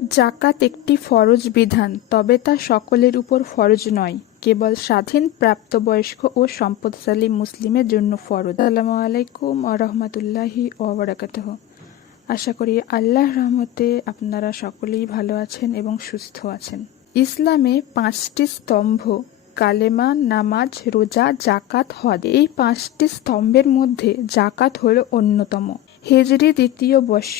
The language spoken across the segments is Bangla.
জাকাত একটি ফরজ বিধান, তবে তা সকলের উপর ফরজ নয়, কেবল স্বাধীন, প্রাপ্তবয়স্ক ও সম্পদশালী মুসলিমের জন্য ফরজ। আসসালামু আলাইকুম ওয়া রাহমাতুল্লাহি ওয়া বারাকাতুহু। আশা করি আল্লাহর রহমতে আপনারা সকলেই ভালো আছেন এবং সুস্থ আছেন। ইসলামে 5টি স্তম্ভ কালেমা, নামাজ, রোজা, জাকাত, হজ। এই 5টি স্তম্ভের মধ্যে জাকাত হলো অন্যতম। হিজরি 2য় বর্ষ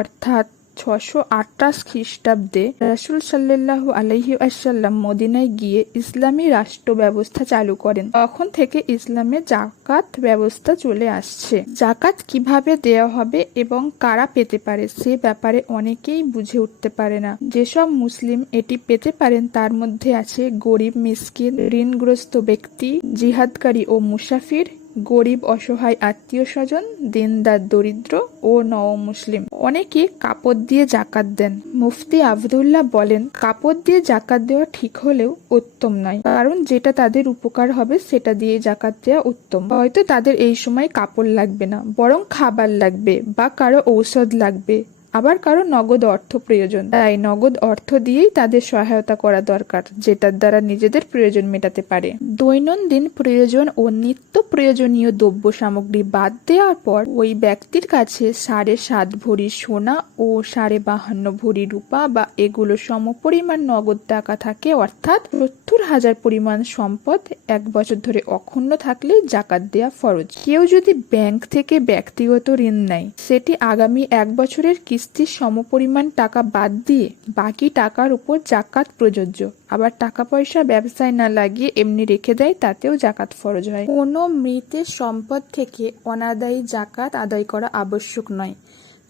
অর্থাৎ 628 খ্রিস্টাব্দে রাসূল সাল্লাল্লাহু আলাইহি ওয়াসাল্লাম মদিনায় গিয়ে ইসলামী রাষ্ট্র ব্যবস্থা চালু করেন। তখন থেকে ইসলামে জাকাত ব্যবস্থা চলে আসছে। জাকাত কিভাবে দেওয়া হবে এবং কারা পেতে পারে সে ব্যাপারে অনেকেই বুঝে উঠতে পারে না। যেসব মুসলিম এটি পেতে পারেন তার মধ্যে আছে গরিব, মিসকিন, ঋণগ্রস্ত ব্যক্তি, জিহাদকারী ও মুসাফির, গরিব অসহায় আত্মীয় স্বজন, দিনদার দরিদ্র ও নও-মুসলিম। অনেকে কাপড় দিয়ে জাকাত দেন। মুফতি আবদুল্লাহ বলেন, কাপড় দিয়ে জাকাত দেওয়া ঠিক হলেও উত্তম নয়, কারণ যেটা তাদের উপকার হবে সেটা দিয়ে জাকাত দেওয়া উত্তম। হয়তো তাদের এই সময় কাপড় লাগবে না, বরং খাবার লাগবে বা কারো ঔষধ লাগবে, আবার কারো নগদ অর্থ প্রয়োজন। তাই নগদ অর্থ দিয়েই তাদের সহায়তা করা দরকার, যেটার দ্বারা নিজেদের প্রয়োজন মেটাতে পারে। দৈনন্দিন প্রয়োজন ও নিত্য প্রয়োজনীয় দ্রব্য সামগ্রী বাদ দেওয়ার পর ওই ব্যক্তির কাছে 7.5 ভরি সোনা ও 52.5 ভরি রূপা বা এগুলো সমপরিমাণ নগদ টাকা থাকে, অর্থাৎ 70,000 পরিমাণ সম্পদ 1 বছর ধরে অক্ষুণ্ণ থাকলে জাকাত দেওয়া ফরজ। কেউ যদি ব্যাংক থেকে ব্যক্তিগত ঋণ নেয়, সেটি আগামী 1 বছরের কিস্তির সমপরিমাণ টাকা বাদ দিয়ে বাকি টাকার উপর জাকাত প্রযোজ্য। আবার টাকা পয়সা ব্যবসায় না লাগিয়ে এমনি রেখে দেয়, তাতেও জাকাত ফরজ হয়। কোনো মৃতের সম্পদ থেকে অনাদায়ী জাকাত আদায় করা আবশ্যক নয়,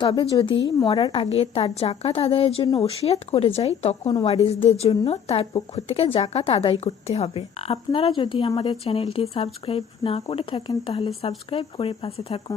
তবে যদি মরার আগে তার জাকাত আদায়ের জন্য ওসিয়াত করে যায়, তখন ওয়ারিসদের জন্য তার পক্ষ থেকে জাকাত আদায় করতে হবে। আপনারা যদি আমাদের চ্যানেলটি সাবস্ক্রাইব না করে থাকেন তাহলে সাবস্ক্রাইব করে পাশে থাকুন।